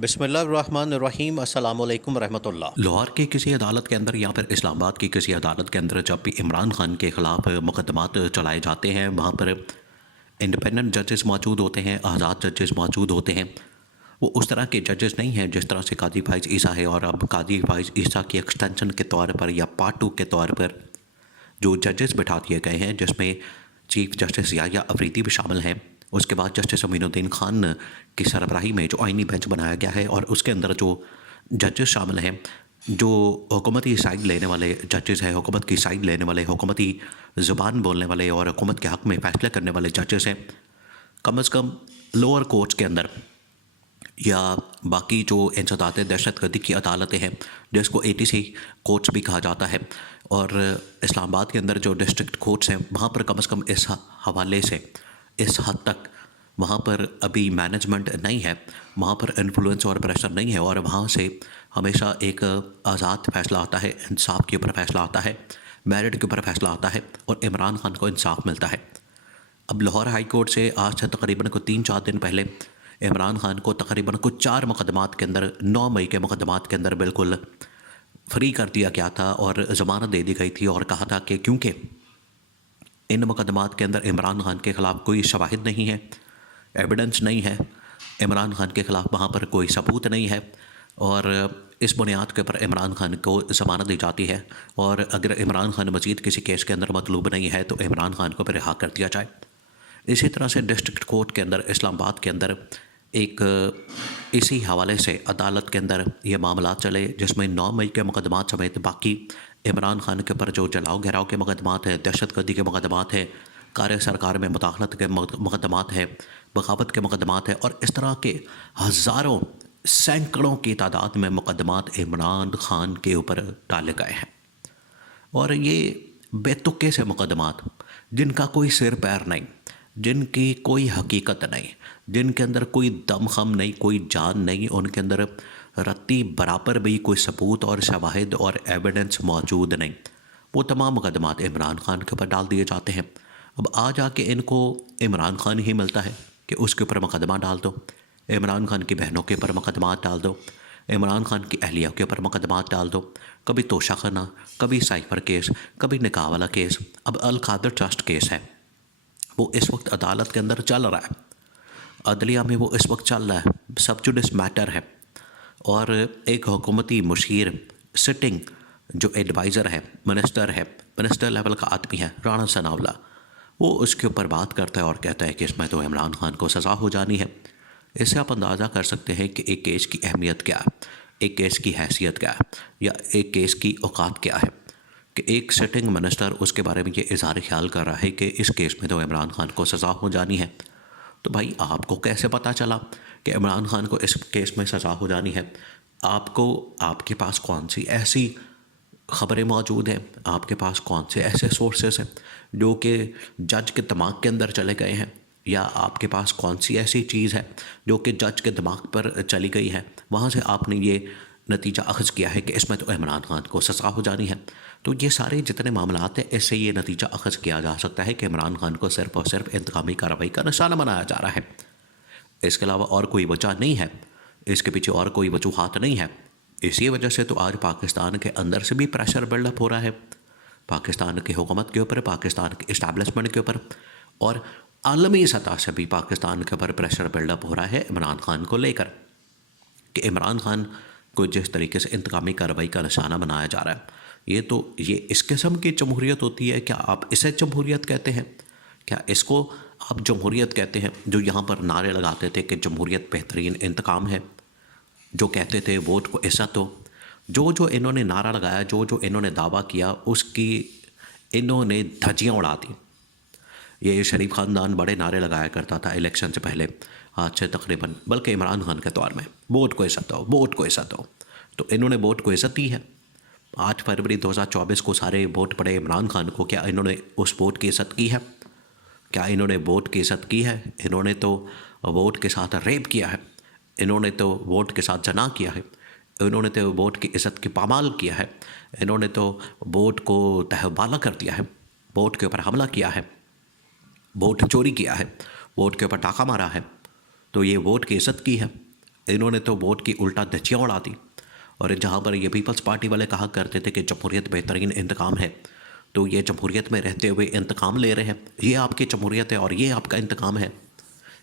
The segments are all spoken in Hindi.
बिस्मिल्लाहिर्रहमानिर्रहीम अस्सलाम वालेकुम रहमतुल्लाह। लाहौर की किसी अदालत के अंदर या फिर इस्लामाबाद की किसी अदालत के अंदर जब भी इमरान खान के ख़िलाफ़ मुकदमात चलाए जाते हैं, वहाँ पर इंडिपेंडेंट जजेस मौजूद होते हैं, आज़ाद जजेस मौजूद होते हैं। वो उस तरह के जजेस नहीं हैं जिस तरह से काजी फाइज़ ईसा है, और अब काजी फाइज़ ईसा की एक्सटेंशन के तौर पर या पार्ट 2 के तौर पर जो जजेस बिठा दिए गए हैं, जिसमें चीफ जस्टिस याह्या अफरीदी भी शामिल हैं। उसके बाद जस्टिस अमीनुद्दीन खान की सरबराही में जो आइनी बेंच बनाया गया है, और उसके अंदर जो जजेस शामिल हैं, जो हुकूमती साइड लेने वाले जजेस हैं, हुकूमत की साइड लेने वाले, हुकूमती ज़ुबान बोलने वाले और हुकूमत के हक़ में फ़ैसले करने वाले जजेस हैं। कम अज़ कम लोअर कोर्ट्स के अंदर या बाकी जो इंसदाद दहशतगर्दी की अदालतें हैं, जिसको ATC कोर्ट्स भी कहा जाता है, और इस्लामाबाद के अंदर जो डिस्ट्रिक्ट कोर्ट्स हैं, वहाँ पर कम से कम इस हवाले से इस हद तक वहाँ पर अभी मैनेजमेंट नहीं है, वहाँ पर इन्फ्लुएंस और प्रेशर नहीं है, और वहाँ से हमेशा एक आज़ाद फ़ैसला आता है, इंसाफ के ऊपर फ़ैसला आता है, मेरिट के ऊपर फ़ैसला आता है, और इमरान खान को इंसाफ मिलता है। अब लाहौर हाई कोर्ट से आज से तकरीबन को 3-4 दिन पहले इमरान खान को तकरीबन कुछ 4 मुकदमात के अंदर, 9 मई के मुकदमात के अंदर बिल्कुल फ्री कर दिया गया था और ज़मानत दे दी गई थी, और कहा था कि क्योंकि इन मुकदमात के अंदर इमरान खान के ख़िलाफ़ कोई शवाहिद नहीं है, एविडेंस नहीं है, इमरान खान के ख़िलाफ़ वहाँ पर कोई सबूत नहीं है, और इस बुनियाद के ऊपर इमरान खान को ज़मानत दी जाती है, और अगर इमरान खान मज़ीद किसी केस के अंदर मतलूब नहीं है तो इमरान खान को फिर रिहा कर दिया जाए। इसी तरह से डिस्ट्रिक्ट कोर्ट के अंदर इस्लामाबाद के अंदर एक इसी हवाले से अदालत के अंदर ये मामला चले, जिसमें 9 मई के मुकदमात समेत बाकी इमरान खान के ऊपर जो जलाओ घेराव के मुकदमात हैं, दहशतगर्दी के मुकदमात हैं, कार्य सरकार में मुदाखलत के मुकदमात हैं, बगावत के मुकदमात हैं, और इस तरह के हज़ारों सैकड़ों की तादाद में मुकदमात इमरान खान के ऊपर डाले गए हैं। और ये बेतुके से मुकदमात, जिनका कोई सिर पैर नहीं, जिनकी कोई हकीकत नहीं, जिनके अंदर कोई दमखम नहीं, कोई जान नहीं, उनके अंदर रत्ती बराबर भी कोई सबूत और शवाहिद और एविडेंस मौजूद नहीं, वो तमाम मुकदमात इमरान खान के ऊपर डाल दिए जाते हैं। अब आ जाके इनको इमरान खान ही मिलता है कि उसके ऊपर मुकदमा डाल दो, इमरान खान की बहनों के ऊपर मुकदमा डाल दो, इमरान खान की अहलिया के ऊपर मुकदमा डाल दो, कभी तोशाखाना, कभी साइफर केस, कभी निकाह वाला केस। अब अल कादर ट्रस्ट केस है, वो इस वक्त अदालत के अंदर चल रहा है, अदलिया में वो इस वक्त चल रहा है, सब जुडिस मैटर है, और एक हुकूमती मुशीर सिटिंग जो एडवाइज़र है, मिनिस्टर लेवल का आदमी है, राणा सनावला, वो उसके ऊपर बात करता है और कहता है कि इसमें तो इमरान खान को सज़ा हो जानी है। इससे आप अंदाज़ा कर सकते हैं कि एक केस की अहमियत क्या है, एक केस की हैसियत क्या है, या एक केस की औकात क्या है, कि एक सिटिंग मिनिस्टर उसके बारे में ये इज़हार ख्याल कर रहा है कि इस केस में तो इमरान खान को सज़ा हो जानी है। तो भाई, आपको कैसे पता चला कि इमरान खान को इस केस में सज़ा हो जानी है? आपके पास कौन सी ऐसी ख़बरें मौजूद हैं, आपके पास कौन से ऐसे सोर्सेस हैं जो कि जज के दिमाग के अंदर चले गए हैं, या आपके पास कौन सी ऐसी चीज़ है जो कि जज के दिमाग पर चली गई है, वहाँ से आपने ये नतीजा अख़ज़ किया है कि इसमें तो इमरान खान को सज़ा हो जानी है? तो ये सारे जितने मामलात हैं, इससे ये नतीजा अख़ज़ किया जा सकता है कि इमरान खान को सिर्फ़ और सिर्फ इंतकामी कार्रवाई का निशाना बनाया जा रहा है। इसके अलावा और कोई वजह नहीं है, इसके पीछे और कोई वजूहात नहीं है। इसी वजह से तो आज पाकिस्तान के अंदर से भी प्रेशर बिल्डअप हो रहा है, पाकिस्तान की हुकूमत के ऊपर, पाकिस्तान के इस्टेब्लिशमेंट के ऊपर, और आलमी सतह से भी पाकिस्तान के ऊपर प्रेशर बिल्डअप हो रहा है इमरान खान को लेकर, कि इमरान खान को जिस तरीके से इंतकामी कार्रवाई का निशाना बनाया जा रहा है, ये इस किस्म की जमहूरियत होती है? क्या आप इसे जमहूरियत कहते हैं? क्या इसको आप जमहूरियत कहते हैं? जो यहाँ पर नारे लगाते थे कि जमहूरियत बेहतरीन इंतकाम है, जो कहते थे वोट को इज़्ज़त हो, जो जो इन्होंने नारा लगाया, जो जो इन्होंने दावा किया, उसकी इन्होंने धज्जियाँ उड़ा दी। ये शरीफ ख़ानदान बड़े नारे लगाया करता था इलेक्शन से पहले, आज से तकरीबन, बल्कि इमरान खान के दौर में, वोट को इज़्ज़त हो, वोट को इज़्ज़त हो। तो इन्होंने वोट को इज़्ज़त दी है। 8 फरवरी 2024 को सारे वोट पड़े इमरान खान को। क्या इन्होंने उस वोट की इज़्ज़त की है? क्या इन्होंने वोट की इज़्ज़त की है? इन्होंने तो वोट के साथ रेप किया है, इन्होंने तो वोट के साथ जना किया है, इन्होंने तो वोट की इज़्ज़त की पामाल किया है, इन्होंने तो वोट को तहवाला कर दिया है, वोट के ऊपर हमला किया है, वोट चोरी किया है, वोट के ऊपर डाका मारा है। तो ये वोट की इज़्ज़त की है? इन्होंने तो वोट की उल्टा धज्जियाँ उड़ा दी। और जहाँ पर ये पीपल्स पार्टी वाले कहा करते थे कि जमहूरियत बेहतरीन इंतकाम है, तो ये जमहूरियत में रहते हुए इंतकाम ले रहे हैं। ये आपकी जमहूरियत है और ये आपका इंतकाम है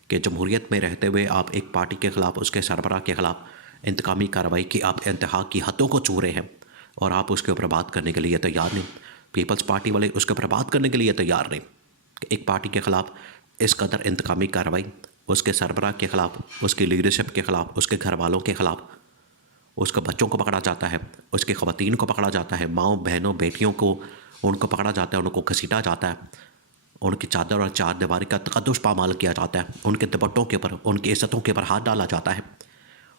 कि जमहूरियत में रहते हुए आप एक पार्टी के ख़िलाफ़, उसके सरबराह के ख़िलाफ़ इंतकामी कार्रवाई की आप इंतहा की हदों को छू रहे हैं और आप उसके ऊपर बात करने के लिए तैयार नहीं। पीपल्स पार्टी वाले उसके ऊपर बात करने के लिए तैयार नहीं कि एक पार्टी के ख़िलाफ़ इस कदर इंतकामी कार्रवाई, उसके सरबराह के ख़िलाफ़, उसकी लीडरशिप के ख़िलाफ़, उसके घर वालों के ख़िलाफ़, उसके बच्चों को पकड़ा जाता है, उसकी ख़वातीन को पकड़ा जाता है, माँओं बहनों बेटियों को उनको पकड़ा जाता है, उनको घसीटा जाता है, उनकी चादर और चार दीवारी का तकद्दुस पामाल किया जाता है, उनके दुपट्टों के ऊपर, उनकी इज़्ज़तों के ऊपर हाथ डाला जाता है।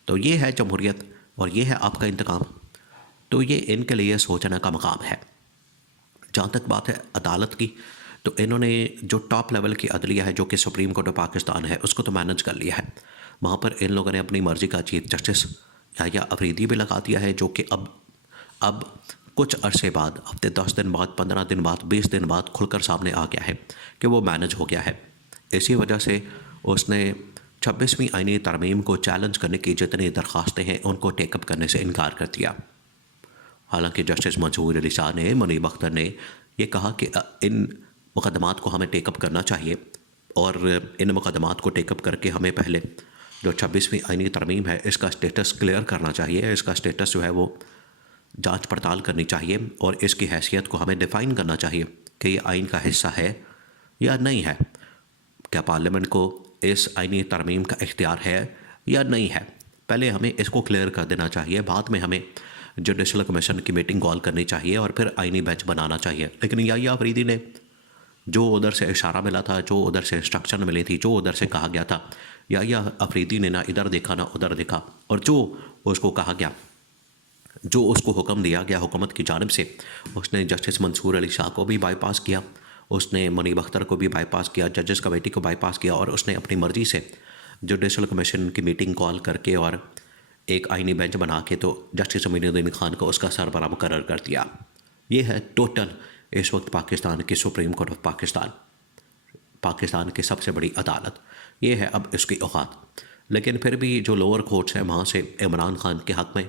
तो ये है जमहूरियत और ये है आपका इंतकाम। तो ये इनके लिए सोचने का मकाम है। जहाँ तक बात है अदालत की, तो इन्होंने जो टॉप लेवल की अदलिया है, जो कि सुप्रीम कोर्ट ऑफ पाकिस्तान है, उसको तो मैनेज कर लिया है। वहाँ पर इन लोगों ने अपनी मर्ज़ी का चीफ जस्टिस याह्या अफरीदी भी लगा दिया है, जो कि अब कुछ अरसे बाद, हफ्ते 10 दिन बाद, 15 दिन बाद, 20 दिन बाद खुलकर सामने आ गया है कि वो मैनेज हो गया है। इसी वजह से उसने 26वीं आईनी तरमीम को चैलेंज करने की जितनी दरख्वास्तें हैं उनको टेकअप करने से इनकार कर दिया। हालांकि जस्टिस मंसूर अली शाह ने, मुनीब अख्तर ने ये कहा कि इन मुकदमात को हमें टेकअप करना चाहिए और इन मुकदमात को टेकअप करके हमें पहले जो 26वीं आईनी तरमीम है इसका स्टेटस क्लियर करना चाहिए। इसका स्टेटस जो है वो जांच पड़ताल करनी चाहिए और इसकी हैसियत को हमें डिफ़ाइन करना चाहिए कि ये आइन का हिस्सा है या नहीं है। क्या पार्लियामेंट को इस आईनी तरमीम का इख्तियार है या नहीं है, पहले हमें इसको क्लियर कर देना चाहिए। बाद में हमें जुडिशल कमीशन की मीटिंग कॉल करनी चाहिए और फिर आईनी बेंच बनाना चाहिए। लेकिन याह्या अफरीदी ने जो उधर से इशारा मिला था, जो उधर से इंस्ट्रक्शन मिली थी, जो उधर से कहा गया था, याह्या अफरीदी ने ना इधर देखा ना उधर देखा और जो उसको कहा गया, जो उसको हुक्म दिया गया हुकूमत की जानिब से, उसने जस्टिस मंसूर अली शाह को भी बाईपास किया, उसने मुनीब अख्तर को भी बाईपास किया, जजेस कमेटी को बाईपास किया और उसने अपनी मर्ज़ी से जुडिशल कमीशन की मीटिंग कॉल करके और एक आईनी बेंच बना के तो जस्टिस अमीनुद्दीन खान को उसका सरबराह मुकर्रर कर दिया। ये है टोटल इस वक्त पाकिस्तान की supreme court of Pakistan, Pakistan की सबसे बड़ी अदालत। ये है अब इसकी औकात। लेकिन फिर भी जो लोअर कोर्ट्स हैं वहाँ से इमरान खान के हक़ में,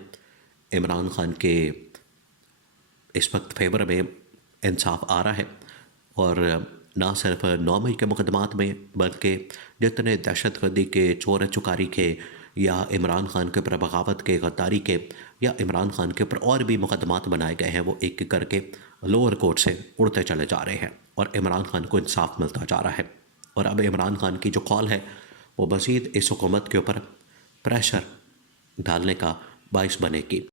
इमरान खान के इस वक्त फेवर में इंसाफ आ रहा है और ना सिर्फ 9 मई के मुकदमात में, बल्कि जितने दहशतगर्दी के, चोर चुकारी के या इमरान खान के ऊपर बगावत के, गद्दारी के या इमरान खान के ऊपर और भी मुकदमात बनाए गए हैं, वो एक एक करके लोअर कोर्ट से उड़ते चले जा रहे हैं और इमरान खान को इंसाफ मिलता जा रहा है। और अब इमरान खान की जो कॉल है वो मज़ीद इस हुकूमत के ऊपर प्रेशर डालने का बाइस बनेगी।